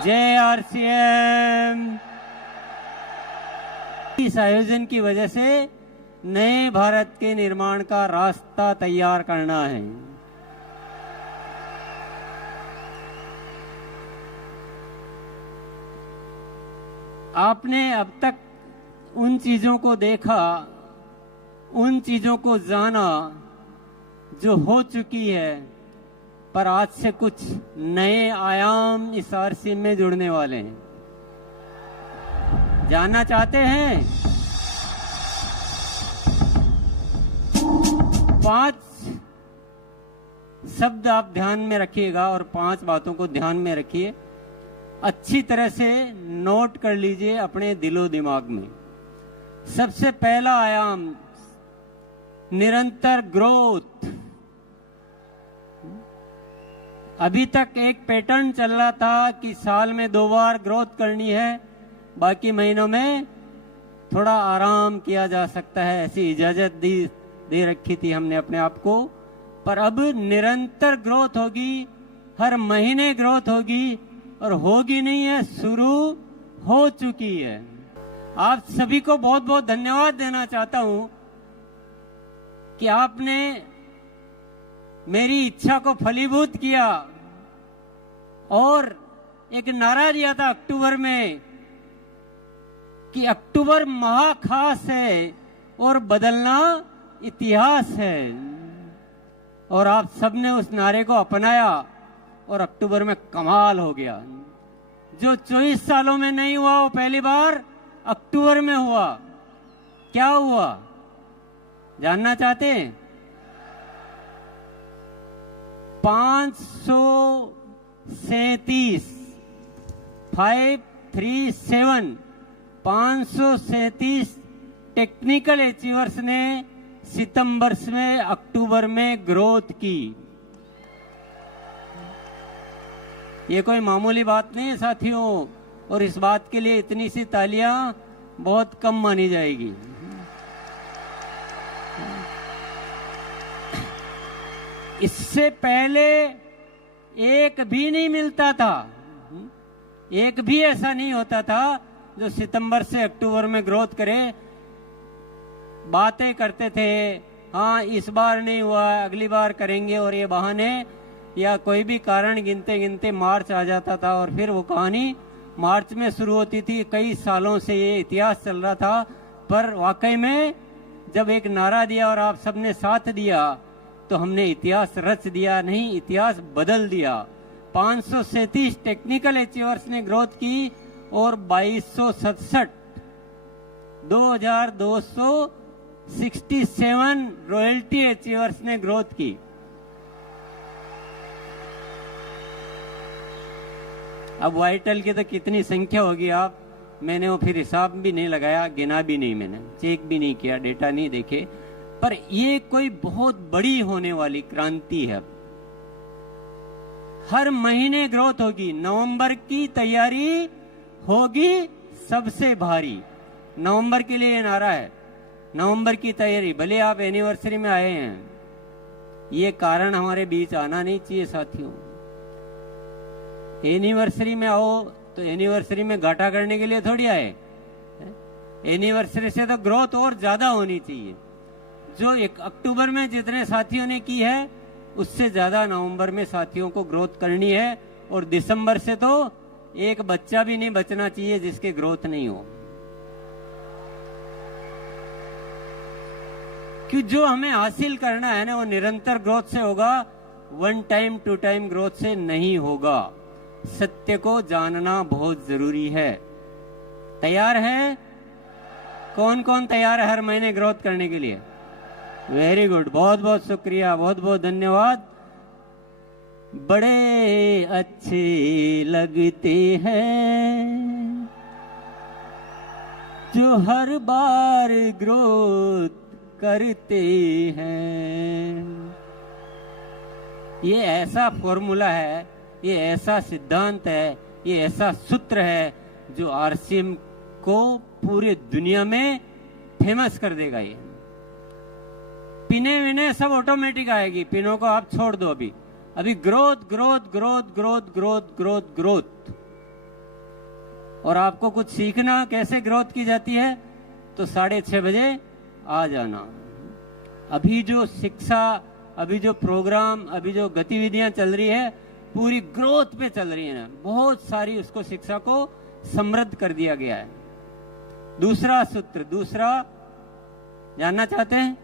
जय आरसीएम। इस आयोजन की वजह से नए भारत के निर्माण का रास्ता तैयार करना है। आपने अब तक उन चीजों को देखा, उन चीजों को जाना जो हो चुकी है, पर आज से कुछ नए आयाम इस आरसीएम में जुड़ने वाले हैं। जानना चाहते हैं? 5 शब्द आप ध्यान में रखिएगा और 5 बातों को ध्यान में रखिए, अच्छी तरह से नोट कर लीजिए अपने दिलो दिमाग में। सबसे पहला आयाम निरंतर ग्रोथ। अभी तक एक पैटर्न चल रहा था कि साल में 2 बार ग्रोथ करनी है, बाकी महीनों में थोड़ा आराम किया जा सकता है, ऐसी इजाजत दे रखी थी हमने अपने आप को। पर अब निरंतर ग्रोथ होगी, हर महीने ग्रोथ होगी, और होगी नहीं है, शुरू हो चुकी है। आप सभी को बहुत बहुत धन्यवाद देना चाहता हूं कि आपने मेरी इच्छा को फलीभूत किया और एक नारा दिया था अक्टूबर में कि अक्टूबर महाखास है और बदलना इतिहास है। और आप सबने उस नारे को अपनाया और अक्टूबर में कमाल हो गया। जो 24 सालों में नहीं हुआ वो पहली बार अक्टूबर में हुआ। क्या हुआ जानना चाहते हैं? 537 टेक्निकल अचीवर्स ने सितंबर में अक्टूबर में ग्रोथ की। ये कोई मामूली बात नहीं है साथियों, और इस बात के लिए इतनी सी तालियां बहुत कम मानी जाएगी। इससे पहले एक भी नहीं मिलता था, एक भी ऐसा नहीं होता था जो सितंबर से अक्टूबर में ग्रोथ करे। बातें करते थे, हाँ इस बार नहीं हुआ, अगली बार करेंगे, और ये बहाने या कोई भी कारण गिनते गिनते मार्च आ जाता था और फिर वो कहानी मार्च में शुरू होती थी। कई सालों से ये इतिहास चल रहा था, पर वाकई में जब एक नारा दिया और आप सबने साथ दिया तो हमने इतिहास रच दिया, नहीं इतिहास बदल दिया। 537 टेक्निकल अचीवर्स ने ग्रोथ की और 2267 रॉयल्टी अचीवर्स ने ग्रोथ की। अब वाइटल की तो कितनी संख्या होगी आप, मैंने वो फिर हिसाब भी नहीं लगाया, गिना भी नहीं, मैंने चेक भी नहीं किया, डेटा नहीं देखे। पर ये कोई बहुत बड़ी होने वाली क्रांति है। हर महीने ग्रोथ होगी। नवंबर की तैयारी होगी सबसे भारी। नवंबर के लिए नारा है, नवंबर की तैयारी। भले आप एनिवर्सरी में आए हैं, ये कारण हमारे बीच आना नहीं चाहिए साथियों। एनिवर्सरी में आओ तो एनिवर्सरी में घाटा करने के लिए थोड़ी आए। एनिवर्सरी से तो ग्रोथ और ज्यादा होनी चाहिए। जो 1 अक्टूबर में जितने साथियों ने की है उससे ज्यादा नवंबर में साथियों को ग्रोथ करनी है। और दिसंबर से तो एक बच्चा भी नहीं बचना चाहिए जिसके ग्रोथ नहीं हो। कि जो हमें हासिल करना है ना वो निरंतर ग्रोथ से होगा, 1 टाइम 2 टाइम ग्रोथ से नहीं होगा। सत्य को जानना बहुत जरूरी है। तैयार है? कौन कौन तैयार है हर महीने ग्रोथ करने के लिए? वेरी गुड, बहुत बहुत शुक्रिया, बहुत बहुत धन्यवाद। बड़े अच्छे लगते हैं जो हर बार ग्रोथ करते हैं। ये ऐसा फॉर्मूला है, ये ऐसा सिद्धांत है, ये ऐसा सूत्र है जो आरसीएम को पूरे दुनिया में फेमस कर देगा। ये पिने विने सब ऑटोमेटिक आएगी, पिनों को आप छोड़ दो। अभी growth growth growth growth growth growth growth. और आपको कुछ सीखना कैसे ग्रोथ की जाती है, तो 6:30 बजे आ जाना। अभी जो शिक्षा, अभी जो प्रोग्राम, अभी जो गतिविधियां चल रही है, पूरी ग्रोथ पे चल रही है। बहुत सारी उसको शिक्षा को समृद्ध कर दिया गया है। दूसरा सूत्र, दूसरा जानना चाहते हैं?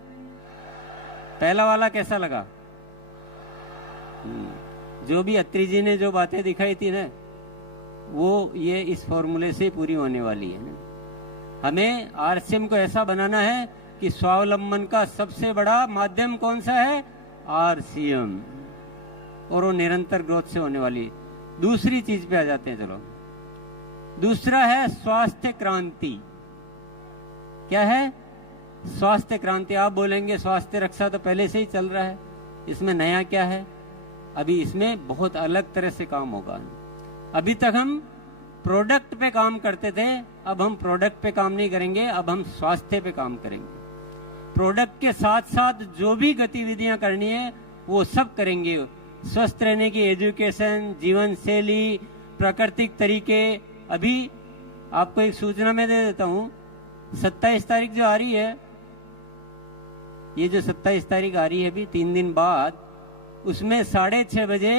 पहला वाला कैसा लगा? जो भी अत्री जी ने जो बातें दिखाई थी ना, वो ये इस फॉर्मूले से पूरी होने वाली है ना। हमें आरसीएम को ऐसा बनाना है कि स्वावलंबन का सबसे बड़ा माध्यम कौन सा है? आरसीएम, और वो निरंतर ग्रोथ से होने वाली। दूसरी चीज पे आ जाते हैं, चलो। दूसरा है स्वास्थ्य क्रांति। क्या है? स्वास्थ्य क्रांति। आप बोलेंगे स्वास्थ्य रक्षा तो पहले से ही चल रहा है, इसमें नया क्या है? अभी इसमें बहुत अलग तरह से काम होगा। अभी तक हम प्रोडक्ट पे काम करते थे, अब हम प्रोडक्ट पे काम नहीं करेंगे, अब हम स्वास्थ्य पे काम करेंगे। प्रोडक्ट के साथ साथ जो भी गतिविधियां करनी है वो सब करेंगे। स्वस्थ रहने की एजुकेशन, जीवन शैली, प्राकृतिक तरीके। अभी आपको एक सूचना मैं दे देता हूँ, 27 तारीख जो आ रही है, ये जो 27 तारीख आ रही है अभी 3 दिन बाद, उसमें 6:30 बजे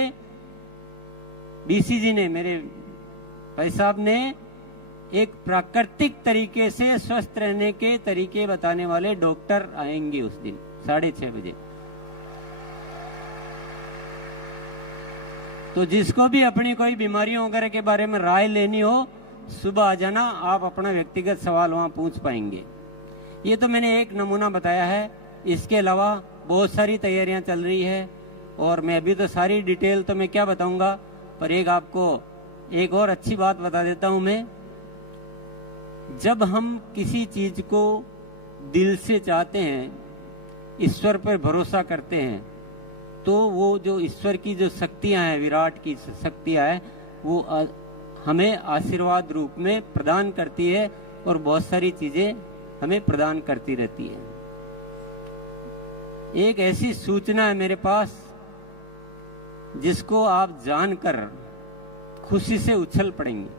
बीसीजी ने, मेरे भाई साहब ने, एक प्राकृतिक तरीके से स्वस्थ रहने के तरीके बताने वाले डॉक्टर आएंगे उस दिन 6:30 बजे। तो जिसको भी अपनी कोई बीमारियों वगैरह के बारे में राय लेनी हो, सुबह आ जाना, आप अपना व्यक्तिगत सवाल वहां पूछ पाएंगे। ये तो मैंने एक नमूना बताया है, इसके अलावा बहुत सारी तैयारियां चल रही है, और मैं अभी तो सारी डिटेल तो मैं क्या बताऊंगा, पर एक आपको एक और अच्छी बात बता देता हूं मैं। जब हम किसी चीज को दिल से चाहते हैं, ईश्वर पर भरोसा करते हैं, तो वो जो ईश्वर की जो शक्तियां हैं, विराट की शक्तियां हैं, वो हमें आशीर्वाद रूप में प्रदान करती है, और बहुत सारी चीजें हमें प्रदान करती रहती है। एक ऐसी सूचना है मेरे पास जिसको आप जानकर खुशी से उछल पड़ेंगे।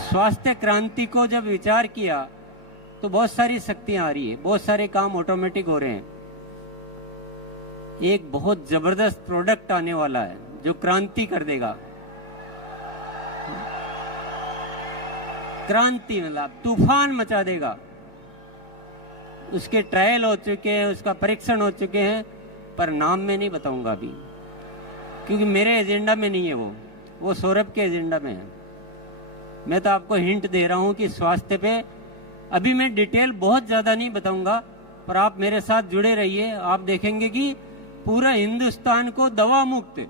स्वास्थ्य क्रांति को जब विचार किया तो बहुत सारी शक्तियां आ रही है, बहुत सारे काम ऑटोमेटिक हो रहे हैं। एक बहुत जबरदस्त प्रोडक्ट आने वाला है जो क्रांति कर देगा। क्रांति मतलब तूफान मचा देगा। उसके ट्रायल हो चुके हैं, उसका परीक्षण हो चुके हैं, पर नाम में नहीं बताऊंगा अभी, क्योंकि मेरे एजेंडा में नहीं है वो सौरभ के एजेंडा में है। मैं तो आपको हिंट दे रहा हूं कि स्वास्थ्य पे अभी मैं डिटेल बहुत ज्यादा नहीं बताऊंगा, पर आप मेरे साथ जुड़े रहिए। आप देखेंगे कि पूरा हिंदुस्तान को दवा मुक्त,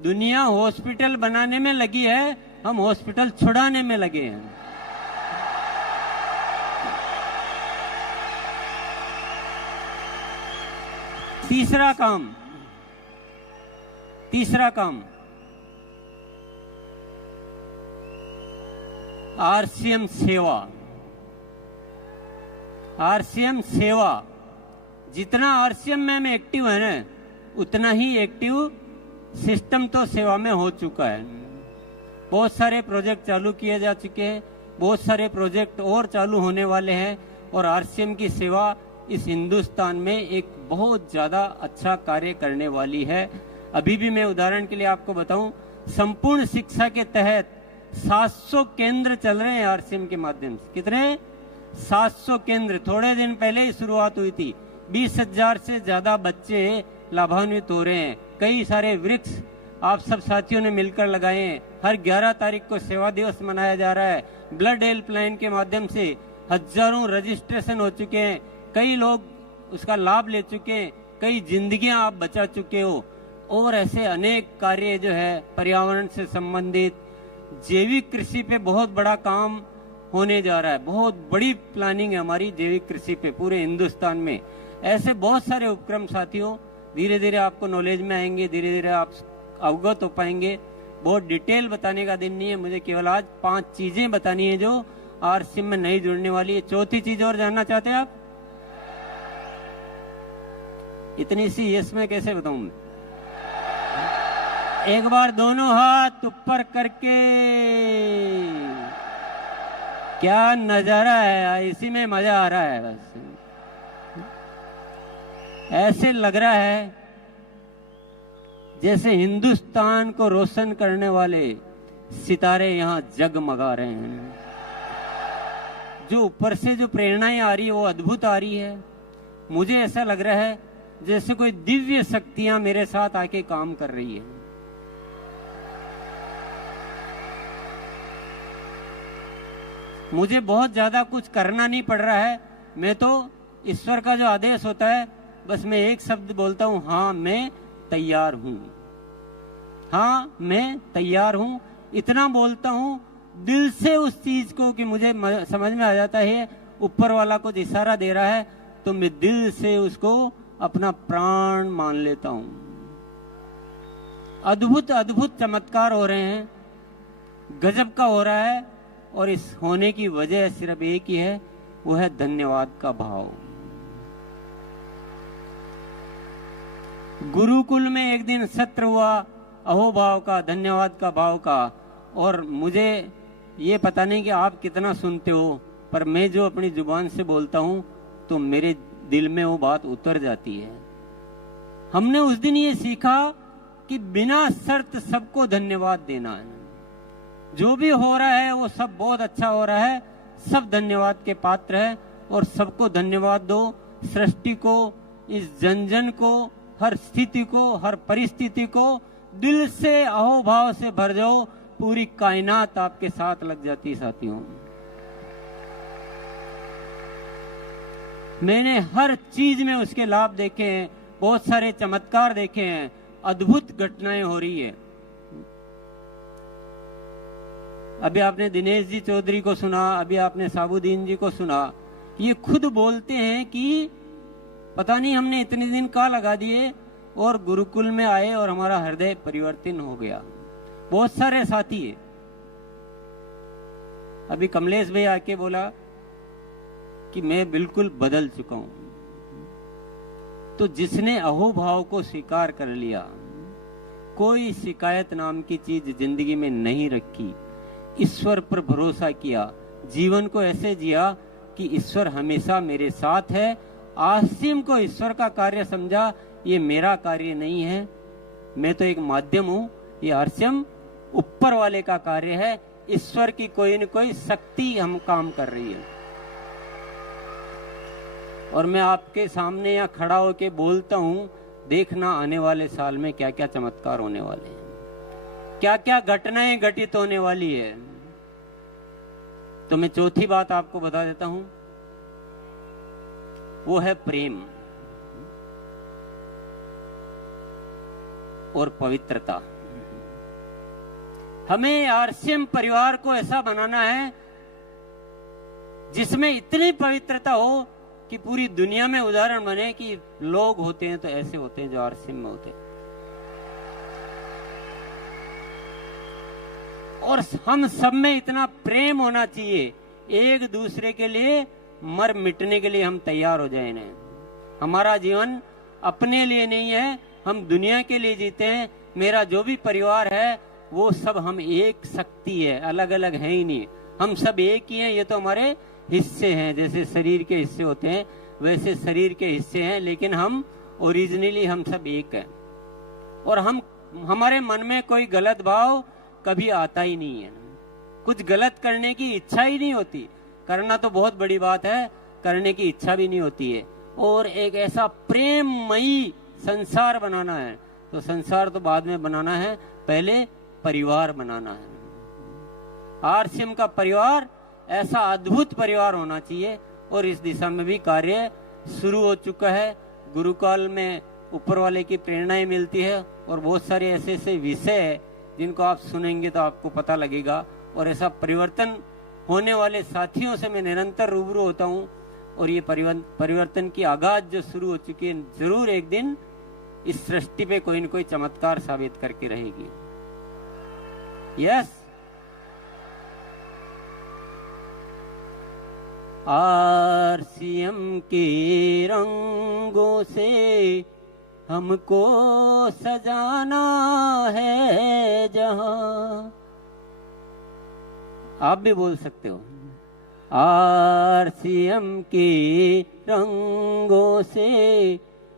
दुनिया हॉस्पिटल बनाने में लगी है, हम हॉस्पिटल छुड़ाने में लगे हैं। तीसरा काम आरसीएम सेवा। आरसीएम सेवा, जितना आरसीएम में एक्टिव है ना, उतना ही एक्टिव सिस्टम तो सेवा में हो चुका है। बहुत सारे प्रोजेक्ट चालू किए जा चुके हैं, बहुत सारे प्रोजेक्ट और चालू होने वाले हैं, और आरसीएम की सेवा इस हिंदुस्तान में एक बहुत ज्यादा अच्छा कार्य करने वाली है। अभी भी मैं उदाहरण के लिए आपको बताऊं, संपूर्ण शिक्षा के तहत 700 केंद्र चल रहे हैं आरसीएम के माध्यम से। कितने? 700 केंद्र। थोड़े दिन पहले ही शुरुआत हुई थी, 20,000 से ज्यादा बच्चे लाभान्वित हो रहे हैं। कई सारे वृक्ष आप सब साथियों ने मिलकर लगाए हैं। हर 11 तारीख को सेवा दिवस मनाया जा रहा है। ब्लड हेल्पलाइन के माध्यम से हजारों रजिस्ट्रेशन हो चुके हैं, कई लोग उसका लाभ ले चुके हैं, कई जिंदगियां आप बचा चुके हो, और ऐसे अनेक कार्य जो है पर्यावरण से संबंधित, जैविक कृषि पे बहुत बड़ा काम होने जा रहा है। बहुत बड़ी प्लानिंग है हमारी जैविक कृषि पे पूरे हिंदुस्तान में। ऐसे बहुत सारे उपक्रम साथियों धीरे धीरे आपको नॉलेज में आएंगे, धीरे धीरे आप अवगत हो पाएंगे। बहुत डिटेल बताने का दिन नहीं है, मुझे केवल आज 5 चीजें बतानी है जो आरसीएम में नहीं जुड़ने वाली है। चौथी चीज और जानना चाहते हैं आप? इतनी सी यस में कैसे बताऊं मैं? एक बार दोनों हाथ ऊपर करके, क्या नजारा है, इसी में मजा आ रहा है। बस ऐसे लग रहा है जैसे हिंदुस्तान को रोशन करने वाले सितारे यहाँ जगमगा रहे हैं। जो ऊपर से जो प्रेरणाएं आ रही है वो अद्भुत आ रही है। मुझे ऐसा लग रहा है जैसे कोई दिव्य शक्तियां मेरे साथ आके काम कर रही है। मुझे बहुत ज्यादा कुछ करना नहीं पड़ रहा है। मैं तो ईश्वर का जो आदेश होता है बस मैं एक शब्द बोलता हूं, हाँ मैं तैयार हूं, हाँ मैं तैयार हूं। इतना बोलता हूं दिल से उस चीज को कि मुझे समझ में आ जाता है ऊपर वाला कुछ इशारा दे रहा है तो मैं दिल से उसको अपना प्राण मान लेता हूं। अद्भुत अद्भुत चमत्कार हो रहे हैं, गजब का हो रहा है। और इस होने की वजह सिर्फ एक ही है, वो है धन्यवाद का भाव। गुरुकुल में एक दिन सत्र हुआ अहोभाव का, धन्यवाद का भाव का। और मुझे ये पता नहीं कि आप कितना सुनते हो, पर मैं जो अपनी जुबान से बोलता हूं तो मेरे दिल में वो बात उतर जाती है। हमने उस दिन ये सीखा कि बिना शर्त सबको धन्यवाद देना है। जो भी हो रहा है वो सब बहुत अच्छा हो रहा है, सब धन्यवाद के पात्र है और सबको धन्यवाद दो। सृष्टि को, इस जन जन को, हर स्थिति को, हर परिस्थिति को दिल से अहोभाव से भर जाओ, पूरी कायनात आपके साथ लग जाती है। साथियों, मैंने हर चीज में उसके लाभ देखे हैं, बहुत सारे चमत्कार देखे हैं, अद्भुत घटनाएं हो रही है। अभी आपने दिनेश जी चौधरी को सुना, अभी आपने साबुद्दीन जी को सुना। ये खुद बोलते हैं कि पता नहीं हमने इतने दिन कहाँ लगा दिए और गुरुकुल में आए और हमारा हृदय परिवर्तन हो गया। बहुत सारे साथी है। अभी कमलेश भाई आके बोला कि मैं बिल्कुल बदल चुका हूं। तो जिसने अहोभाव को स्वीकार कर लिया, कोई शिकायत नाम की चीज जिंदगी में नहीं रखी, ईश्वर पर भरोसा किया, जीवन को ऐसे जिया कि ईश्वर हमेशा मेरे साथ है। आसिम को ईश्वर का कार्य समझा, ये मेरा कार्य नहीं है, मैं तो एक माध्यम हूं, ये आसिम ऊपर वाले का कार्य है। ईश्वर की कोई न कोई शक्ति हम काम कर रही है। और मैं आपके सामने यहाँ खड़ा होके बोलता हूं, देखना आने वाले साल में क्या क्या चमत्कार होने वाले हैं, क्या क्या घटनाएं घटित होने वाली है। तो मैं चौथी बात आपको बता देता हूं, वो है प्रेम और पवित्रता। हमें आरसीएम परिवार को ऐसा बनाना है जिसमें इतनी पवित्रता हो कि पूरी दुनिया में उदाहरण बने कि लोग होते हैं तो ऐसे होते हैं जो आरसीएम में होते हैं। और हम सब में इतना प्रेम होना चाहिए, एक दूसरे के लिए मर मिटने के लिए हम तैयार हो जाए। नहीं, हमारा जीवन अपने लिए नहीं है, हम दुनिया के लिए जीते हैं। मेरा जो भी परिवार है वो सब हम एक शक्ति है, अलग अलग है ही नहीं, हम सब एक ही हैं। ये तो हमारे हिस्से हैं, जैसे शरीर के हिस्से होते हैं वैसे शरीर के हिस्से हैं, लेकिन हम ओरिजिनली हम सब एक हैं। और हम हमारे मन में कोई गलत भाव कभी आता ही नहीं है, कुछ गलत करने की इच्छा ही नहीं होती। करना तो बहुत बड़ी बात है, करने की इच्छा भी नहीं होती है। और एक ऐसा प्रेममयी संसार बनाना है, तो संसार तो बाद में बनाना है, पहले परिवार बनाना है। आरसीएम का परिवार ऐसा अद्भुत परिवार होना चाहिए और इस दिशा में भी कार्य शुरू हो चुका है। गुरुकाल में ऊपर वाले की प्रेरणाएं मिलती है और बहुत सारे ऐसे ऐसे विषय है जिनको आप सुनेंगे तो आपको पता लगेगा। और ऐसा परिवर्तन होने वाले साथियों से मैं निरंतर रूबरू होता हूँ और ये परिवर्तन की आगाज जो शुरू हो चुकी है, जरूर एक दिन इस सृष्टि पे कोई न कोई चमत्कार साबित करके रहेगी। यस, आरसीएम के रंगों से हमको सजाना है, जहां। आप भी बोल सकते हो, आरसीएम के रंगों से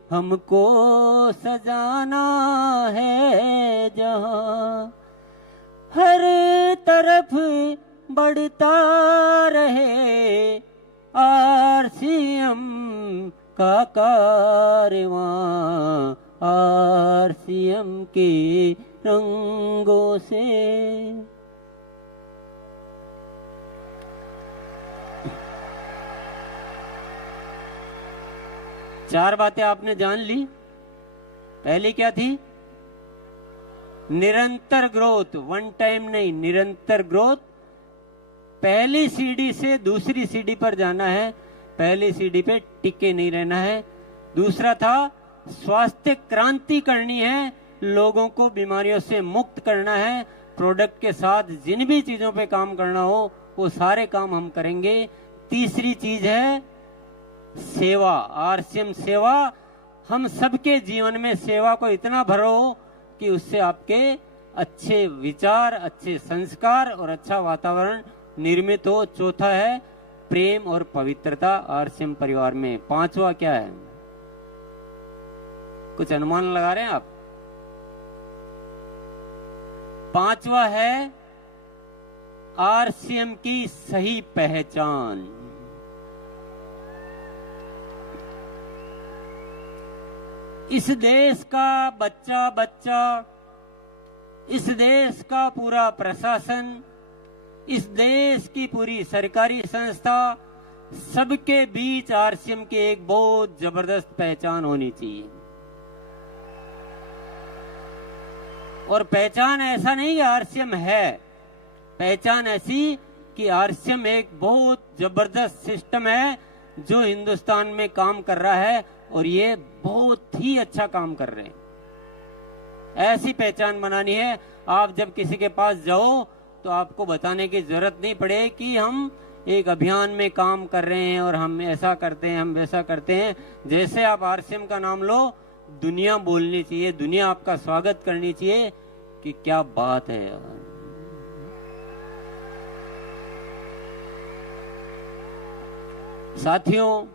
हमको सजाना है जहां, हर तरफ बढ़ता रहे आरसीएम का कारवां, आरसीएम के रंगों से। चार बातें आपने जान ली। पहली क्या थी? निरंतर ग्रोथ, वन टाइम नहीं, निरंतर ग्रोथ। पहली सीढ़ी से दूसरी सीढ़ी पर जाना है, पहली सीढ़ी पे टिके नहीं रहना है। दूसरा था स्वास्थ्य क्रांति करनी है, लोगों को बीमारियों से मुक्त करना है। प्रोडक्ट के साथ जिन भी चीजों पे काम करना हो वो सारे काम हम करेंगे। तीसरी चीज है सेवा, आरसीएम सेवा। हम सबके जीवन में सेवा को इतना भरो कि उससे आपके अच्छे विचार, अच्छे संस्कार और अच्छा वातावरण निर्मित हो। चौथा है प्रेम और पवित्रता आरसीएम परिवार में। पांचवा क्या है? कुछ अनुमान लगा रहे हैं आप? पांचवा है आरसीएम की सही पहचान। इस देश का बच्चा बच्चा, इस देश का पूरा प्रशासन, इस देश की पूरी सरकारी संस्था, सबके बीच आरसीएम की एक बहुत जबरदस्त पहचान होनी चाहिए। और पहचान ऐसा नहीं कि आरसीएम है, पहचान ऐसी कि आरसीएम एक बहुत जबरदस्त सिस्टम है जो हिंदुस्तान में काम कर रहा है और ये बहुत ही अच्छा काम कर रहे हैं। ऐसी पहचान बनानी है। आप जब किसी के पास जाओ तो आपको बताने की जरूरत नहीं पड़े कि हम एक अभियान में काम कर रहे हैं और हम ऐसा करते हैं, हम वैसा करते हैं। जैसे आप आरसीएम का नाम लो, दुनिया बोलनी चाहिए, दुनिया आपका स्वागत करनी चाहिए कि क्या बात है यार। साथियों,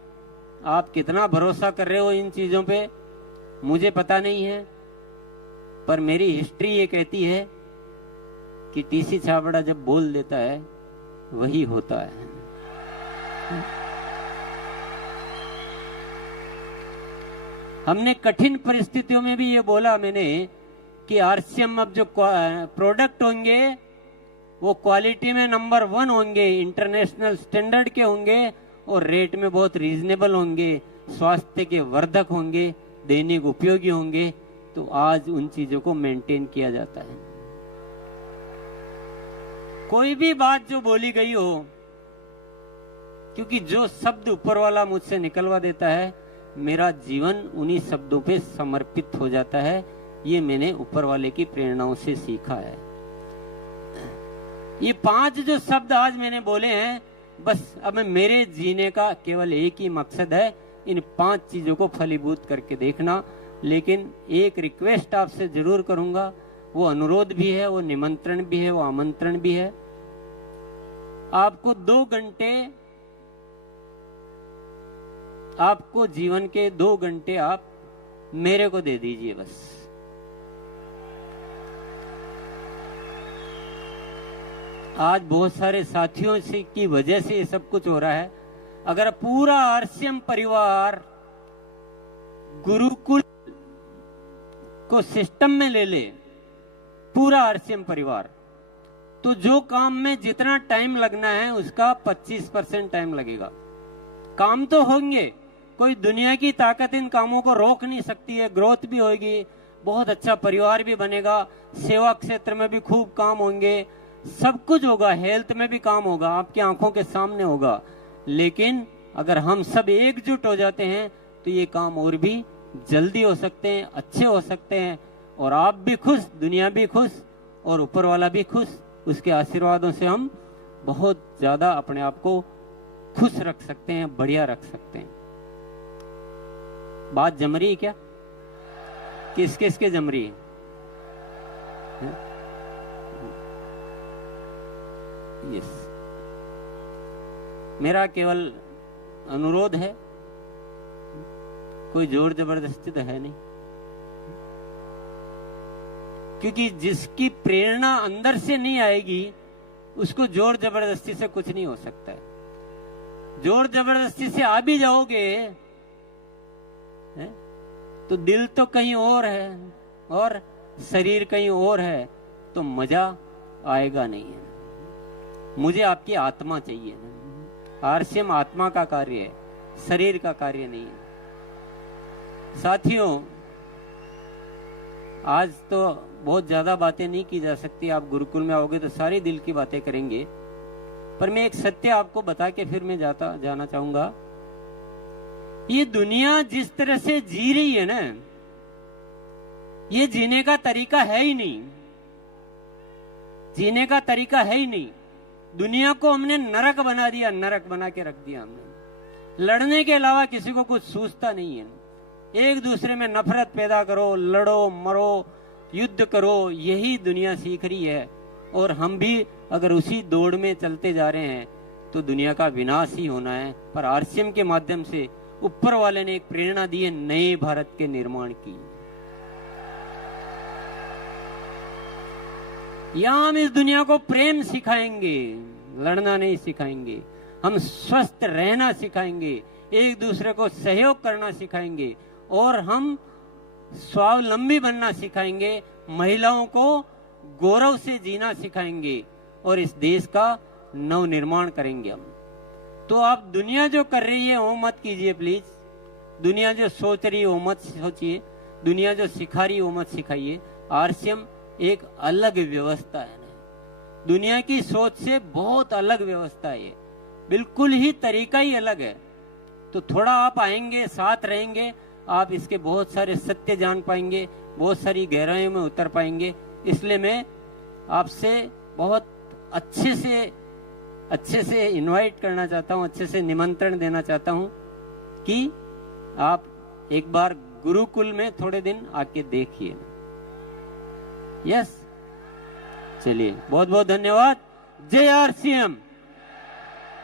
आप कितना भरोसा कर रहे हो इन चीजों पे मुझे पता नहीं है, पर मेरी हिस्ट्री ये कहती है कि टीसी छाबड़ा जब बोल देता है वही होता है। हमने कठिन परिस्थितियों में भी ये बोला मैंने कि आरसीएम अब जो प्रोडक्ट होंगे वो क्वालिटी में नंबर 1 होंगे, इंटरनेशनल स्टैंडर्ड के होंगे और रेट में बहुत रीजनेबल होंगे, स्वास्थ्य के वर्धक होंगे, दैनिक उपयोगी होंगे। तो आज उन चीजों को मेंटेन किया जाता है। कोई भी बात जो बोली गई हो, क्योंकि जो शब्द ऊपर वाला मुझसे निकलवा देता है, मेरा जीवन उन्हीं शब्दों पे समर्पित हो जाता है। ये मैंने ऊपर वाले की प्रेरणाओं से सीखा है। ये 5 जो शब्द आज मैंने बोले हैं, बस अब मेरे जीने का केवल एक ही मकसद है, इन 5 चीजों को फलीभूत करके देखना। लेकिन एक रिक्वेस्ट आपसे जरूर करूंगा, वो अनुरोध भी है, वो निमंत्रण भी है, वो आमंत्रण भी है। आपको 2 घंटे, आपको जीवन के 2 घंटे आप मेरे को दे दीजिए बस। आज बहुत सारे साथियों से की वजह से ये सब कुछ हो रहा है। अगर पूरा आरसीएम परिवार गुरुकुल को सिस्टम में ले ले, पूरा आरसीएम परिवार, तो जो काम में जितना टाइम लगना है उसका 25% टाइम लगेगा। काम तो होंगे, कोई दुनिया की ताकत इन कामों को रोक नहीं सकती है। ग्रोथ भी होगी, बहुत अच्छा परिवार भी बनेगा, सेवा क्षेत्र में भी खूब काम होंगे, सब कुछ होगा, हेल्थ में भी काम होगा, आपकी आंखों के सामने होगा। लेकिन अगर हम सब एकजुट हो जाते हैं तो ये काम और भी जल्दी हो सकते हैं, अच्छे हो सकते हैं, और आप भी खुश, दुनिया भी खुश और ऊपर वाला भी खुश। उसके आशीर्वादों से हम बहुत ज्यादा अपने आप को खुश रख सकते हैं, बढ़िया रख सकते हैं। बात जम रही है क्या? किस किस के जम रही है? यस, मेरा केवल अनुरोध है, कोई जोर जबरदस्ती तो है नहीं, क्योंकि जिसकी प्रेरणा अंदर से नहीं आएगी उसको जोर जबरदस्ती से कुछ नहीं हो सकता है। जोर जबरदस्ती से आ भी जाओगे तो दिल तो कहीं और है और शरीर कहीं और है, तो मजा आएगा नहीं है। मुझे आपकी आत्मा चाहिए ना। आरसीएम आत्मा का कार्य है, शरीर का कार्य नहीं है। साथियों, आज तो बहुत ज्यादा बातें नहीं की जा सकती, आप गुरुकुल में आओगे तो सारी दिल की बातें करेंगे, पर मैं एक सत्य आपको बता के फिर मैं जाना चाहूंगा। ये दुनिया जिस तरह से जी रही है ना, ये जीने का तरीका है ही नहीं, जीने का तरीका है ही नहीं। दुनिया को हमने नरक बना दिया, नरक बना के रख दिया हमने। लड़ने के अलावा किसी को कुछ सूझता नहीं है। एक दूसरे में नफरत पैदा करो, लड़ो मरो, युद्ध करो, यही दुनिया सीख रही है। और हम भी अगर उसी दौड़ में चलते जा रहे हैं तो दुनिया का विनाश ही होना है। पर आरसीएम के माध्यम से ऊपर वाले ने एक प्रेरणा दी है नए भारत के निर्माण की। यहां हम इस दुनिया को प्रेम सिखाएंगे, लड़ना नहीं सिखाएंगे। हम स्वस्थ रहना सिखाएंगे, एक दूसरे को सहयोग करना सिखाएंगे, और हम स्वावलंबी बनना सिखाएंगे। महिलाओं को गौरव से जीना सिखाएंगे और इस देश का नव निर्माण करेंगे हम। तो आप दुनिया जो कर रही है वो मत कीजिए प्लीज। दुनिया जो सोच रही है वो मत सोचिए, दुनिया जो सिखा रही है वो मत सिखाइए। आरसीएम एक अलग व्यवस्था है ना, दुनिया की सोच से बहुत अलग व्यवस्था है, बिल्कुल ही तरीका ही अलग है। तो थोड़ा आप आएंगे, साथ रहेंगे, आप इसके बहुत सारे सत्य जान पाएंगे, बहुत सारी गहराइयों में उतर पाएंगे। इसलिए मैं आपसे बहुत अच्छे से इनवाइट करना चाहता हूं, अच्छे से निमंत्रण देना चाहता हूं कि आप एक बार गुरुकुल में थोड़े दिन आके देखिए। यस, चलिए, बहुत बहुत धन्यवाद। जय आरसीएम।